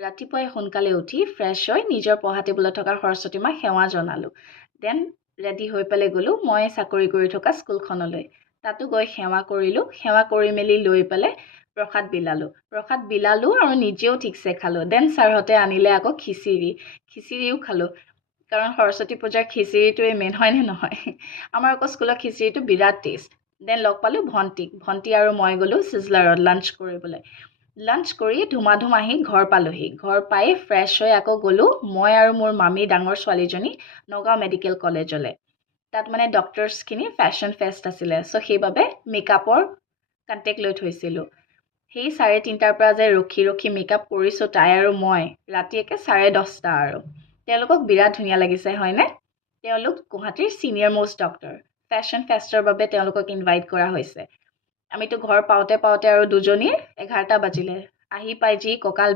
ৰাতিপুৱাই সোনকালে উঠি ফ্ৰেছ হৈ নিজৰ পঢ়া টেবুলত থকা সৰস্বতী মাক সেৱা জনালোঁ। দেন ৰেডি হৈ পেলাই গ'লোঁ মই চাকৰি কৰি থকা স্কুলখনলৈ। তাতো গৈ সেৱা কৰিলোঁ। সেৱা কৰি মেলি লৈ পেলাই প্ৰসাদ বিলালোঁ আৰু নিজেও ঠিকছে খালোঁ। দেন ছাৰহঁতে আনিলে আকৌ খিচিৰিও খালোঁ। কাৰণ সৰস্বতী পূজাৰ খিচিৰিটোৱে মেইন হয়নে নহয়। আমাৰ আকৌ স্কুলৰ খিচিৰিটো বিৰাট টেষ্ট। দেন লগ পালোঁ ভণ্টি আৰু মই গ'লোঁ চিজলাৰত লাঞ্চ কৰিবলৈ। লাঞ্চ কৰি ধুমাধুম আহি ঘৰ পালোঁহি। ঘৰ পাই ফ্ৰেছ হৈ আকৌ গ'লোঁ মই আৰু মোৰ মামী ডাঙৰ ছোৱালীজনী নগাঁও মেডিকেল কলেজলৈ। তাত মানে ডক্টৰছখিনি ফেশ্বন ফেষ্ট আছিলে। চ' সেইবাবে মেকআপৰ কণ্টেক্ট লৈ থৈছিলোঁ। সেই 3:30 পৰা যে ৰখি মেকআপ কৰিছোঁ তাই আৰু মই ৰাতি একে 10:30 আৰু। তেওঁলোকক বিৰাট ধুনীয়া লাগিছে হয়নে? তেওঁলোক গুৱাহাটীৰ ছিনিয়ৰ মোষ্ট ডক্টৰ। ফেশ্বন ফেষ্টৰ বাবে তেওঁলোকক ইনভাইট কৰা হৈছে। আমিতো ঘৰ পাওঁতে আৰু দুজনীৰ 11টা বাজিলে। আহি পাই যি কঁকাল